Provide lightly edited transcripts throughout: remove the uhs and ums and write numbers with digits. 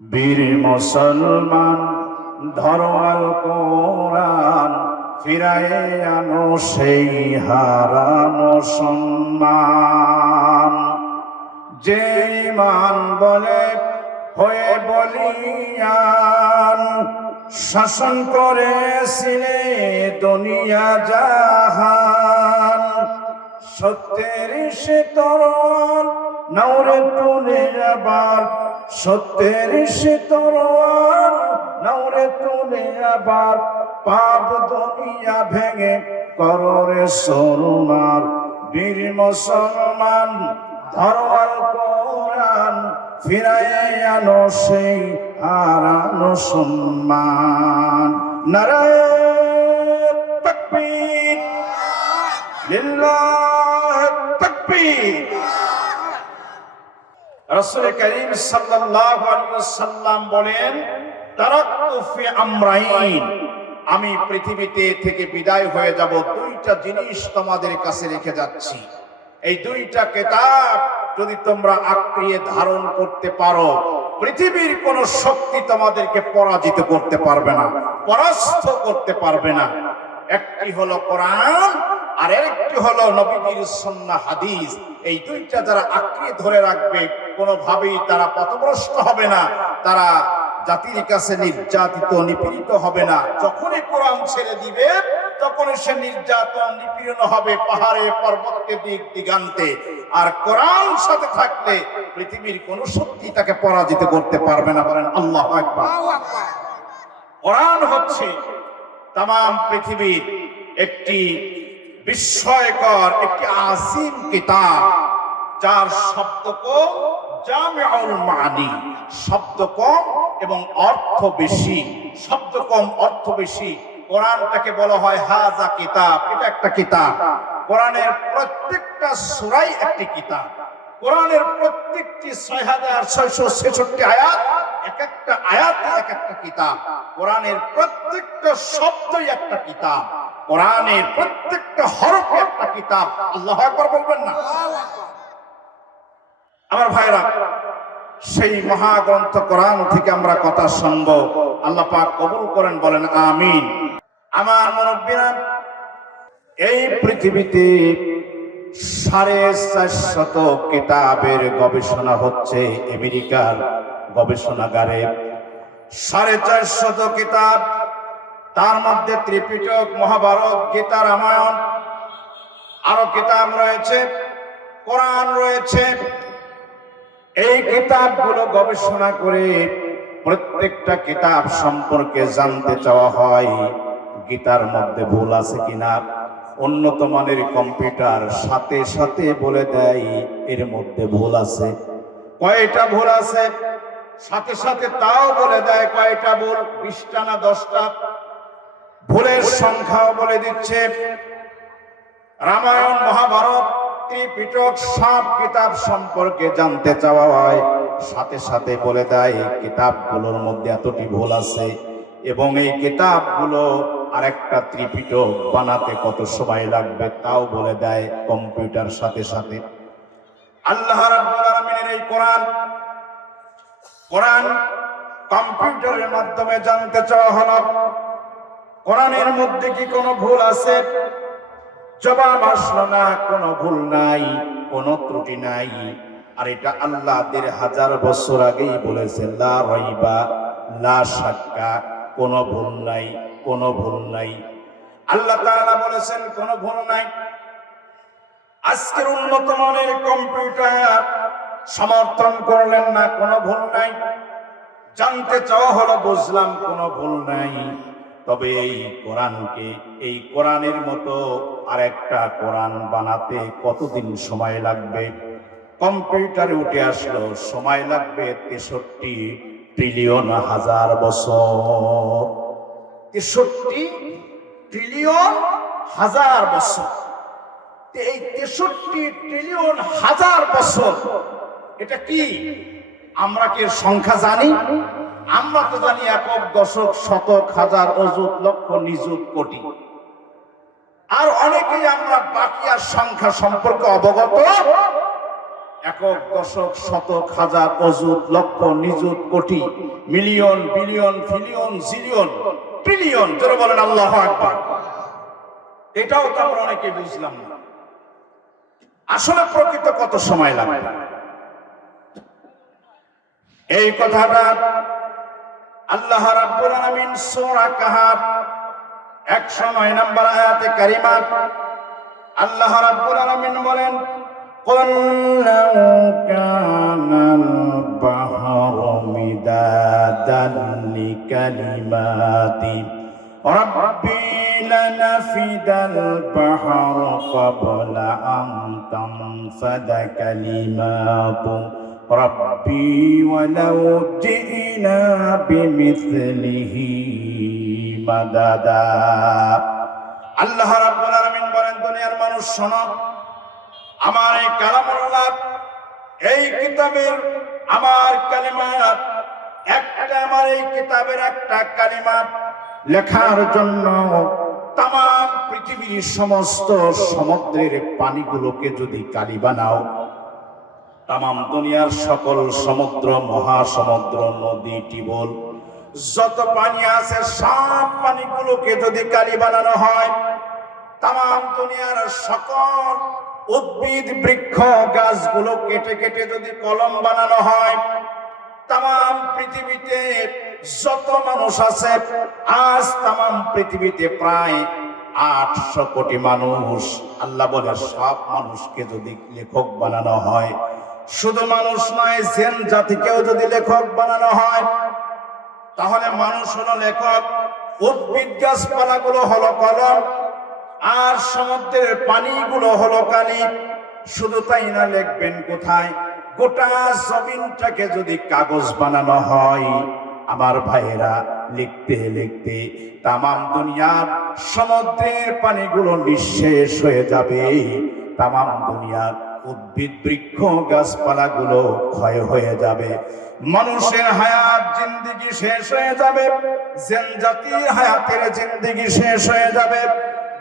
বীর মুসলমান ধরো আল কোরআন, ফিরায়ে আনো সেই হারানো সম্মান। যে ঈমান বলে হয়ে বলিয়ান, শাসন করেছিলে দুনিয়া জাহান। সত্যের সে তরোয়াল নৌরে তুলে আবার, সত্যের সে তরোয়াল নৌরে তুলে আবার, পাপ দুনিয়া ভেঙে কররে সরুমার। বীর মুসলমান ধরো আল কোরআন, ফিরায়ে আনো সেই হারানো সম্মান। নারায়ে তাকবীর, লিল্লাহি তাকবীর। রাসূল করিম সাল্লাল্লাহু আলাইহি ওয়াসাল্লাম বলেন, তারাক্তু ফি আমরাইন, আমি পৃথিবীতে থেকে বিদায় হয়ে যাব, দুইটা জিনিস তোমাদের কাছে রেখে যাচ্ছি। এই দুইটা কিতাব যদি তোমরা আঁকড়িয়ে ধারণ করতে পারো, পৃথিবীর কোন শক্তি তোমাদেরকে পরাজিত করতে পারবে না, পরাস্ত করতে পারবে না। একটি হলো কোরআন, আর একটি হলো নবীজির সুন্নাহ হাদিস। এই দুইটা যারা আঁকড়িয়ে ধরে রাখবে, কোনোভাবেই তারা পথভ্রষ্ট হবে না, তারা জাতির কাছে নির্যাতিত নিপীড়িত হবে না। যখনই কোরআন ছেড়ে দিবে, তখনই সে নির্যাতন নিপীড়ন হবে পাহাড়ে পর্বতে দিক দিগান্তে। আর কোরআন সাথে থাকলে পৃথিবীর কোন শক্তি তাকে পরাজিত করতে পারবে না। বলেন আল্লাহু আকবার। কোরআন হচ্ছে তাম পৃথিবীর একটি বিস্ময়কর, একটি আসিম কিতাব, যার শব্দ কম, জামিউল মানি, শব্দ কম এবং অর্থ বেশি। শব্দ কম, অর্থ বেশি। কোরআনটাকে বলা হয় হাযা কিতাব, এটা একটা কিতাব। কোরআনের প্রত্যেকটা সূরাই একটি কিতাব। কোরআনের প্রত্যেকটি ৬৬৬৬ আয়াত, এক একটা আয়াত এক একটা কিতাব। কোরআনের প্রত্যেকটা শব্দই একটা কিতাব। কোরআনের প্রত্যেকটা হরফ একটা কিতাব। আল্লাহু আকবার বলবেন না? আমার ভাইরা, সেই মহাগ্রন্থ কোরআন থেকে আমরা কথা শুনব। আল্লাহ পাক কবুল করেন, বলেন আমিন। আমার মুরব্বিরা, এই পৃথিবীতে ৪৫০ কিতাবের গবেষণা হচ্ছে আমেরিকার গবেষণাগারে। ৪৫০ কিতাব, তার মধ্যে ত্রিপিটক, মহাভারত, গীতা, রামায়ণ, আরো কিতাব রয়েছে, কোরআন রয়েছে। এই কিতাবগুলো গবেষণা করে প্রত্যেকটা কিতাব সম্পর্কে জানতে চাওয়া হয় গীতার মধ্যে ভুল আছে কিনা। উন্নত মানের কম্পিউটার সাথে সাথে বলে দেয় এর মধ্যে ভুল আছে। কয়টা ভুল আছে সাথে সাথে তাও বলে দেয় কয়টা ভুল, ২০টা না ১০টা। ভুলের সংখ্যাও বলে দিচ্ছে। রামায়ণ, মহাভারত, ত্রিপিটক সব কিতাব সম্পর্কে জানতে চাওয়া হয়, সাথে সাথে বলে দেয় কিতাবগুলোর মধ্যে এতটি ভুল আছে, এবং এই কিতাবগুলো আরেকটা ত্রিপিটক বানাতে কত সময় লাগবে তাও বলে দেয় কম্পিউটার সাথে সাথে। আল্লাহ রাব্বুল আলামিনের এই কোরআন কম্পিউটারের মাধ্যমে জানতে চাওয়া হলো কোরআনের মধ্যে কি কোনো ভুল আছে? জবাব আসলো না, কোনো ভুল নাই, কোনো ত্রুটি নাই। আর এটা আল্লাহ ১৫০০ বছর আগেই বলেছে, লা রাইবা, লা শাক্কা, কোনো ভুল নাই, কোনো ভুল নাই। আল্লাহ তাআলা বলেছেন কোনো ভুল নাই। আজকের উন্নত মানের কম্পিউটার সমর্থন করলেন না, কোনো ভুল নাই। জানতে চাওয়া হলো, বুঝলাম, কোনো ভুল নাই। তবে এই কোরআনকে, এই কোরআনের মতো আরেকটা কোরআন বানাতে কতদিন সময় লাগবে? কম্পিউটারে উঠে আসলো সময় লাগবে ৬৩ ট্রিলিয়ন হাজার বছর। ৬৩ ট্রিলিয়ন হাজার বছর। এই ৬৩ ট্রিলিয়ন হাজার বছর, এটা কি আমরা কি সংখ্যা জানি? আমরা তো জানি একক, দশক, শতক, হাজার, অযুত, লক্ষ, নিযুত, কোটি। আর অনেকেই আমরা বাকি আর সংখ্যা সম্পর্কে অবগত একক, দশক, শতক, হাজার, অযুত, লক্ষ, নিযুত, কোটি, million, billion, pillion, zillion, trillion, যারা বলেন আল্লাহু আকবার। এটাও তো আমরা অনেকে বুঝলাম না। আসলে প্রকৃত কত সময় লাগবে এই কথাটা আল্লাহ রাব্বুল আলামিন সূরা কাহাফ 109 নম্বর আয়াতে কারিমা আল্লাহ রাব্বুল আলামিন বলেন, قُلْ لَوْ كَانَ الْبَحْرُ مِدَادًا لِكَلِمَاتِ رَبِّي لَنَفِدَ الْبَحْرُ قَبْلَ أَنْ تَنْفَدَ كَلِمَاتُ رَبِّي وَلَوْ جِئْنَا بِمِثْلِهِ مَدَدًا। আল্লাহ রাব্বুল আলামিন বলেন, দুনিয়ার মানুষ শোনো, আমার এই কালামুল্লাহ, এই কিতাবের আমার কালিমাত একটা, আমার এই কিতাবের একটা কালিমা লেখার জন্য তামাম পৃথিবীর সমস্ত সমুদ্রের পানিগুলোকে যদি কালি বানাও, তামাম দুনিয়ার সকল সমুদ্র, মহাসমুদ্র, নদী, টিবল, যত পানি আছে সব পানিগুলোকে যদি কালি বানানো হয়, তামাম দুনিয়ার সকল উদ্ভিদ, বৃক্ষ, গাছগুলো কেটে কেটে যদি কলম বানানো হয়, তামাম পৃথিবীতে যত মানুষ আছে, আজ তামাম পৃথিবীতে প্রায় 800 কোটি মানুষ, আল্লাহ বলে সব মানুষকে যদি লেখক বানানো হয়, শুধু মানুষ নয়, জিন জাতিকেও যদি লেখক বানানো হয়, তাহলে মানুষ হলো লেখক, উদ্ভিদ গাছপালাগুলো হলো কলম, আর সমুদ্রের পানিগুলো হলো কালি। শুধু তাই না, লিখবেন কোথায়? গোটা জমিনটাকে যদি কাগজ বানানো হয়, আমার ভাইয়েরা, লিখতে লিখতে তামাম দুনিয়ার সমুদ্রের পানিগুলো নিঃশেষ হয়ে যাবে, তামাম দুনিয়ার উদ্ভিদ, বৃক্ষ, গাছপালাগুলো ক্ষয় হয়ে যাবে, মানুষের হায়াত জিন্দেগি শেষ হয়ে যাবে, জিন জাতির হায়াতের জিন্দেগি শেষ হয়ে যাবে,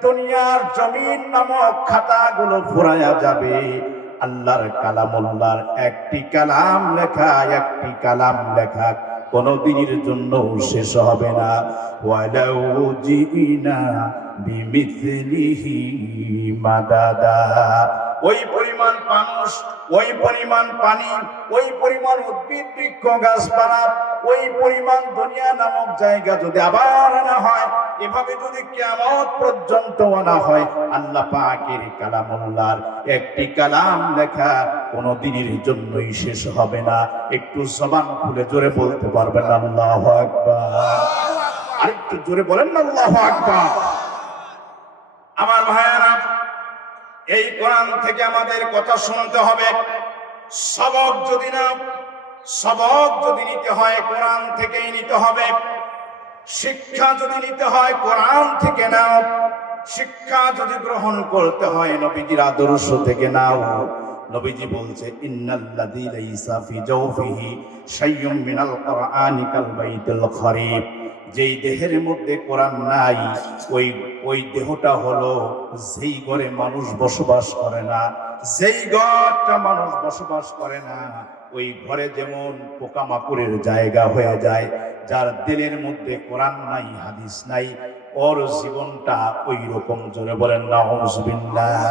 দুনিয়ার জমিন নামক খাতাগুলো ফুরায়া যাবে। আল্লাহর কালামুল্লাহর একটি কালাম লেখা, একটি কালাম লেখা কোনদিনের জন্য শেষ হবে না। ওয়ালাউ জিনা বিমিথলিহি মাদাদা। ওই পরিমাণ মানুষ, ওই পরিমাণ পানি, ওই পরিমাণ উদ্ভিদ, বৃক্ষ, গাছপালা, ওই পরিমাণ দুনিয়া নামক জায়গা যদি আবার আনা হয়, এভাবে যদি কিয়ামত পর্যন্ত আনা হয়, আল্লাহ পাকের কালামুল্লাহর একটি কালাম লেখা কোনদিনের জন্যই শেষ হবে না। একটু জবান খুলে জোরে বলতে পারবেন আল্লাহু আকবার? আরেকটু জোরে বলেন না আল্লাহু আকবার। আমার ভাইয়েরা, এই কোরআন থেকে আমাদের কথা শুনতে হবে। সবক যদি নিতে হয় কোরআন থেকেই নিতে হবে। শিক্ষা যদি নিতে হয় কোরআন থেকে নাও। শিক্ষা যদি গ্রহণ করতে হয় নবীজির আদর্শ থেকে নাও। নবীজি বলছে, ইন্নাল্লাযী লাইসা ফি জাওফিহি শাইয়ুম মিনাল কুরআনি কাল বাইতুল খরিব। যেই দেহের মধ্যে কোরআন নাই, ওই দেহটা হলো যেই ঘরে মানুষ বসবাস করে না। যেই ঘরটা মানুষ বসবাস করে না, ওই ঘরে যেমন পোকামাকড়ের জায়গা হয়ে যায়। যার দিলের মধ্যে কোরআন নাই, হাদিস নাই, ওর জীবনটা ওই রকম। জোরে বলেন নাউযুবিল্লাহ।